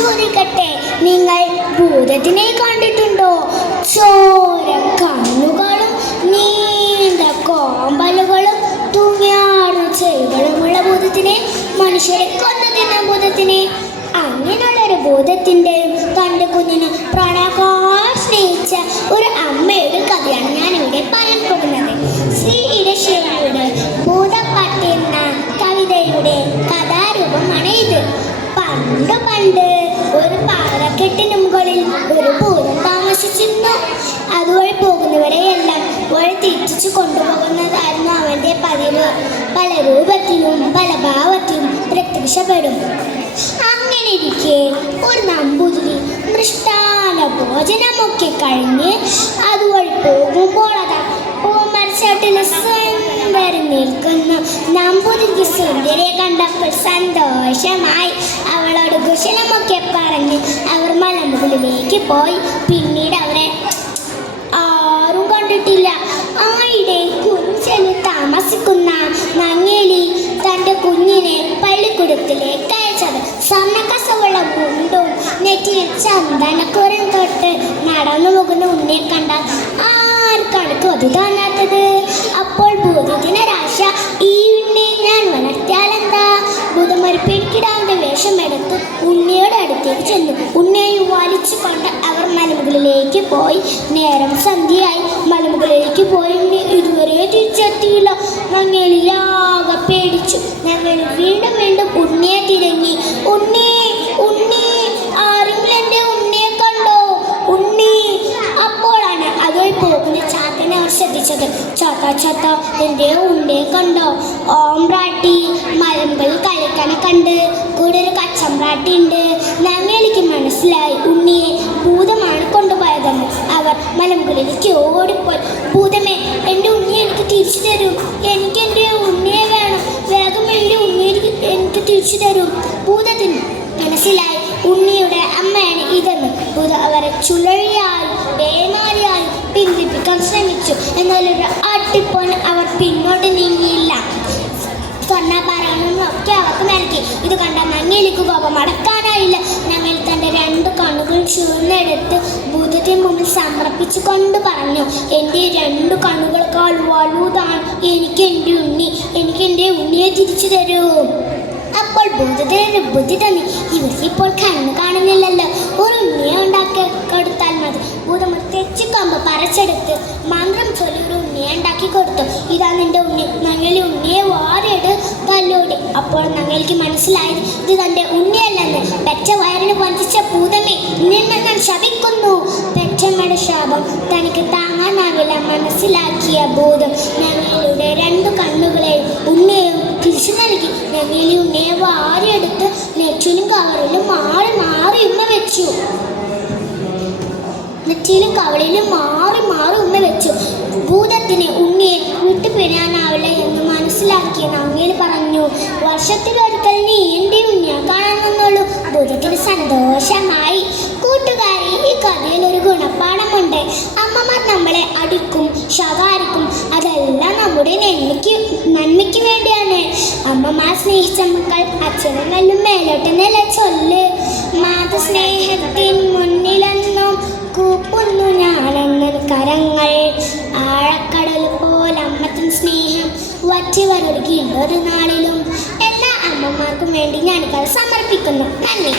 ചോദിക്കട്ടെ? നിങ്ങൾ ഭൂതത്തിനെ കണ്ടിട്ടുണ്ടോ? ചോര കണ്ണുകളും നീണ്ട കോമ്പലുകളും തൂങ്ങിയാടുന്ന ചെവികളുമുള്ള ഭൂതത്തിനെ മനുഷ്യരെ കൊന്നു തിന്ന ഭൂതത്തിനെ. അങ്ങനെയുള്ളൊരു ഭൂതത്തിന്റെ തന്റെ കുഞ്ഞിന് പ്രണകാ സ്നേഹിച്ച ഒരു അമ്മയുടെ കഥയാണ് ഞാൻ ഇവിടെ പറയാൻ പോകുന്നത്. ശ്രീ ഇടശ്ശേരിയുടെ ഭൂതപ്പട്ടി എന്ന കവിതയുടെ കഥാരൂപമാണ് ഇത് പണ്ട് പണ്ട് പാറക്കെട്ടിന് മുകളിൽ ഒരു ഭൂതം താമസിച്ചിരുന്നു. അതുവഴി പോകുന്നവരെയെല്ലാം വഴി തിരിച്ചു കൊണ്ടുപോകുന്നതായിരുന്നു അവന്റെ പതിവ്. പല രൂപത്തിലും പല ഭാവത്തിലും പ്രത്യക്ഷപ്പെടും. അങ്ങനെ ഒരു നമ്പൂതിരി മൃഷ്ടാന ഭോജനമൊക്കെ കഴിഞ്ഞ് അതുവഴി പോകുമ്പോൾ അതാ പൂമരച്ചാട്ടിന് സുന്ദരി നിൽക്കുന്നു. നമ്പൂതിരിക്ക് സുന്ദരിയെ കണ്ടപ്പോൾ സന്തോഷമായി. അവളോട് മലമുകളിലേക്ക് പോയി. പിന്നീട് അവരെ ആരും കണ്ടിട്ടില്ല. ആയിടെ കുഞ്ചന് താമസിക്കുന്ന നങ്ങേലി തന്റെ കുഞ്ഞിനെ പള്ളിക്കൂടത്തിലേക്ക് അയച്ചത്. സ്വർണക്കസവുള്ള മുണ്ടും നെറ്റിയിൽ ചന്ദനക്കുരം തൊട്ട് നടന്നു പോകുന്ന ഉണ്ണിയെ കണ്ട ആർക്കാണ് കൊതി തോന്നാത്തത് അപ്പോൾ ഭൂതത്തിന് രാശ ഈ ഉണ്ണിയെ ഞാൻ വളർത്തിയാലെന്താ? ഭൂതം ഒരു വേഷം എടുത്ത് ഉണ്ണിയുടെ അടുത്തേക്ക് ചെന്നു. ഉണ്ണിയെ വലിച്ചു കൊണ്ട് അവർ മലമുകളിലേക്ക് പോയി. നേരം സന്ധ്യയായി. മലമുകളിലേക്ക് പോയി ഉണ്ണി ഇതുവരെ തിരിച്ചെത്തിയില്ല. ഞങ്ങളിലാകെ പേടിച്ചു. ഞങ്ങൾ വീണ്ടും വീണ്ടും ഉണ്ണിയെ തിരങ്ങി. ഉണ്ണി ചാത്ത എന്റെ ഉണ്ടെ കണ്ടോ? ഓംറാട്ടി മലമ്പൽ കളിക്കണ കണ്ട്. കൂടെ ഒരു കച്ചമ്പ്രാട്ടി ഉണ്ട്. ഞങ്ങൾക്ക് മനസ്സിലായി. ഉണ്ണിയെ ഭൂതമാണ് കൊണ്ടുപോയതെന്ന് അവർ മലമ്പുകളിലേക്ക് ഓടിപ്പോയി. ഭൂതമേ എന്റെ ഉണ്ണി എനിക്ക് തിരിച്ചു തരൂ. എനിക്ക് എന്റെ ഉണ്ണിയെ വേണം. വേഗം എന്റെ ഉണ്ണി എനിക്ക് തിരിച്ചു തരൂ. ഭൂതത്തിന് മനസ്സിലായി. ഉണ്ണിയുടെ അമ്മയാണ് ഇതെന്ന്. ഭൂത അവരെ ചുഴലിയായി വേനാലിയായി പിന്തിപ്പിക്കാൻ ശ്രമിച്ചു. എന്നാലൊരു പിന്നോട്ട് നീങ്ങിയില്ല. സ്വർണാഭരണങ്ങളൊക്കെ അവർക്ക് നൽകി ഇത് കണ്ട നങ്ങിലേക്ക് കോപം അടക്കാനായില്ല ഞങ്ങൾ തന്റെ രണ്ട് കണ്ണുകൾ ചൂർന്നെടുത്ത് ഭൂതത്തിന് മുമ്പിൽ സമർപ്പിച്ചു കൊണ്ട് പറഞ്ഞു എന്റെ രണ്ട് കണ്ണുകൾക്കാൾ വലുതാണ് എനിക്ക് എന്റെ ഉണ്ണി. എനിക്ക് എന്റെ ഉണ്ണിയെ തിരിച്ചു തരൂ. അപ്പോൾ ഒരു ബുദ്ധി തന്നെ. ഇവർക്കിപ്പോൾ കണ്ണു കാണുന്നില്ലല്ലോ ഒരു ഉണ്ണിയെ ഉണ്ടാക്കി കൊടുത്താൽ മതി ഭൂതം ഒരു തെച്ചിക്കൊമ്പ് പറിച്ചെടുത്ത് മന്ത്രം ചൊല്ലി ഒരു ഉണ്ണിയെ ഉണ്ടാക്കി കൊടുത്തു. ഇതാ നിന്റെ ഉണ്ണി. ഞങ്ങൾ ഉണ്ണിയെ വാരിയിട്ട് തല്ലോടി. അപ്പോൾ നങ്ങൾക്ക് മനസ്സിലായത് ഇത് തന്റെ ഉണ്ണിയല്ലെന്ന്. പെറ്റ വയറിന് വഞ്ചിച്ച ഭൂതമേ നിന്നെ ഞാൻ ശപിക്കുന്നു. പെറ്റമ്മയുടെ ശാപം തനിക്ക് താങ്ങാനാവില്ല. മനസ്സിലാക്കിയ ബോധം ഞങ്ങളുടെ രണ്ട് കണ്ണുകളെയും ഉണ്ണിയും തിരിച്ചു നൽകി. ഞങ്ങളി ഉണ്ണിയെ വാരിയെടുത്ത് നെറ്റിലും കവറിലും മാറി മാറി ഉമ്മ വെച്ചു. നെറ്റിയിലും കവളിലും മാറി ഭൂതത്തിന് ഉണ്ണിയെ വിട്ടുപിരിയാനാവില്ല എന്ന് മനസ്സിലാക്കിയ നവ്യൽ പറഞ്ഞു വർഷത്തിലൊരിക്കൽ നീ എന്റെ ഉണ്ണിയെ കാണാൻ വന്നോളൂ ഭൂതത്തിന് സന്തോഷമായി. കൂട്ടുകാരി ഈ കഥയിൽ ഒരു ഗുണപാഠമുണ്ട്. അമ്മമാർ നമ്മളെ അടിക്കും ശകാരിക്കും. അതെല്ലാം നമ്മുടെ നന്മയ്ക്ക് നന്മയ്ക്ക് വേണ്ടിയാണ്. അമ്മമാർ സ്നേഹിച്ച മക്കൾ അച്ഛനും നല്ല മേലോട്ട് നില ചൊല്ല്. മാതൃസ്നേഹത്തിൻ വറ്റി വരൊരുക്കിയുള്ള ഒരു നാളിലും എല്ലാ അമ്മമാർക്കും വേണ്ടി ഞാനിക്കത് സമർപ്പിക്കുന്നു. നന്ദി.